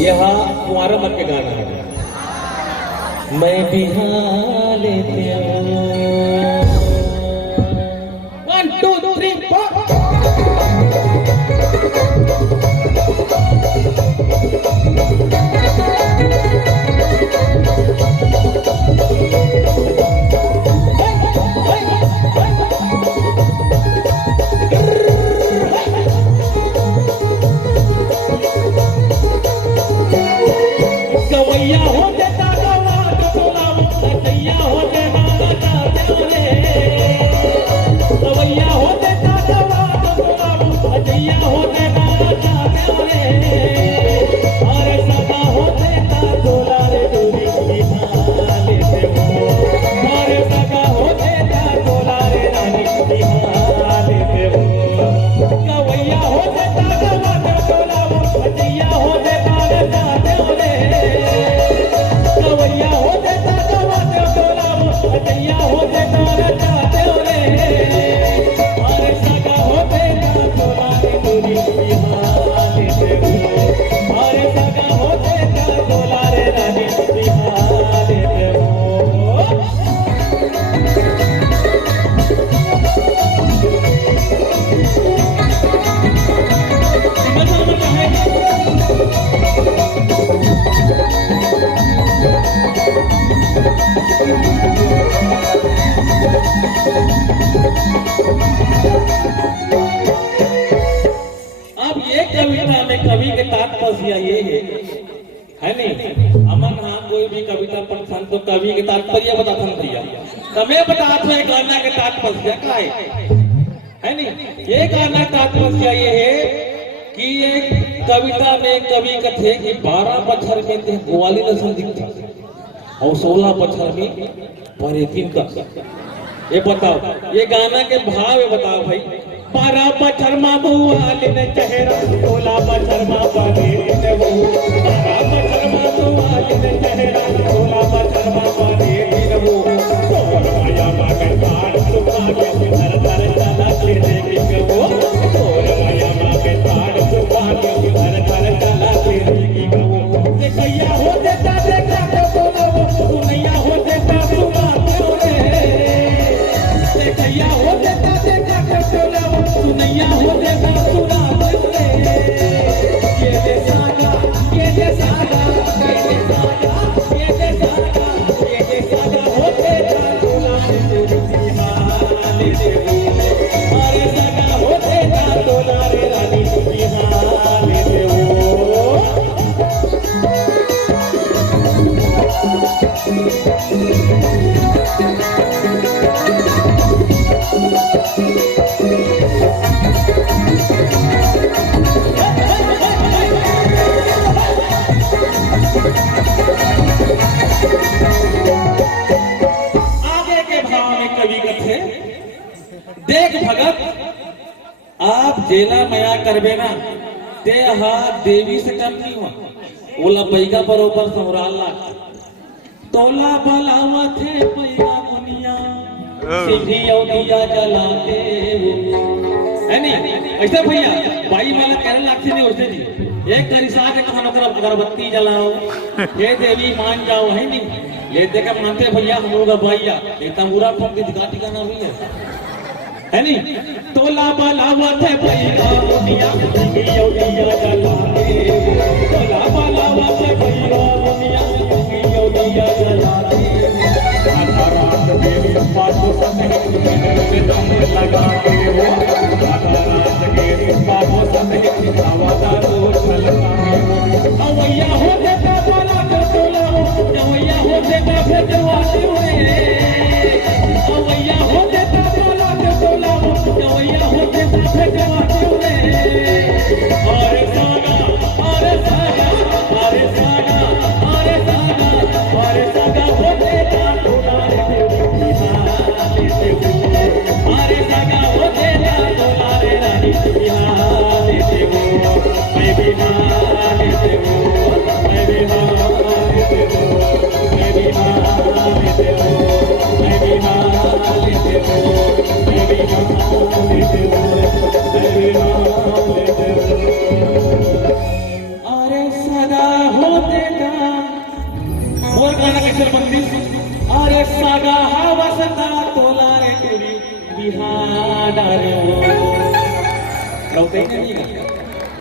यहाँ कुंवारा मत के गाना है। मैं बिहार लेते हूँ 1 2 3 4 कवि के तात्पर्य ये है नहीं अमन हाँ कोई भी कविता पढ़ता तो कवि के तात्पर्य बताता भैया तमें बताते हो गाना के तात्पर्य क्या है नहीं ये गाना तात्पर्य ये है कि ये कविता में कवि कथे कि 12 बछर में ते ग्वाली नसल दिखता और 16 बछर में परेकिन का ये बताओ ये गाना के भाव बताओ भाई 12 बछर मां बुआल ने चेहरा 16 बछर मां परेकिन वो 12 बछर मां बुआल ने चेहरा 16 बछर मां परेकिन वो तोर माया मगन काट सुखा के धर धर चला के देखी वो तोर माया मगन काट सुखा के धर धर चला के देखी वो देखैया हो देता देखा तो बोला वो सुनैया हो देता सुना क्यों रे देखैया हो देता देखा तो बोला वो सुनैया हो देता सुना क्यों रे ये दे सागा ये दे सागा ये दे सागा ये दे सागा ये दे सागा हो देता बोला तेरी हाल दे अरे सागा हो देता बोला रे रानी की हाल दे आगे के भाव में कवि कथे देख भगत आप जेला मया करबे ना ते हा देवी से कम नहीं हुआ ओला पैगा बरोबर संवराल ला तोला बलावा थे पैगा मुनिया सीधी औदिया जलाते वो है नहीं ऐसे भैया भाई वाला कहने लगती नहीं उसने जी एक करिसा के खानों कर अगरबत्ती जलाओ ये देवी मान जाओ है नहीं ले देखा मानते भैया हम लोग भैया ये तंबूरा फट के दिखा टिकाना भी है नहीं तोला बलावा थे पैगा मुनिया सीधी औदिया जलाते तोला बलावा थे पैगा मुनिया सीधी औदिया जलाते रात देवी बातों संग में दम लगा के वो रात देवी बातों संग में आवाज़ तो चलता है अवैया हो देता बोला तो बोला अवैया हो देता फिर जवाब हुए अवैया हो देता बोला तो बोला अवैया हो देता फिर जवाब हुए और सागा होते का मोर गाणं कशाला म्हणतीस अरे सागा हा वसंता तोला रे तुरी बिहाडा रे लावता येईल नाही का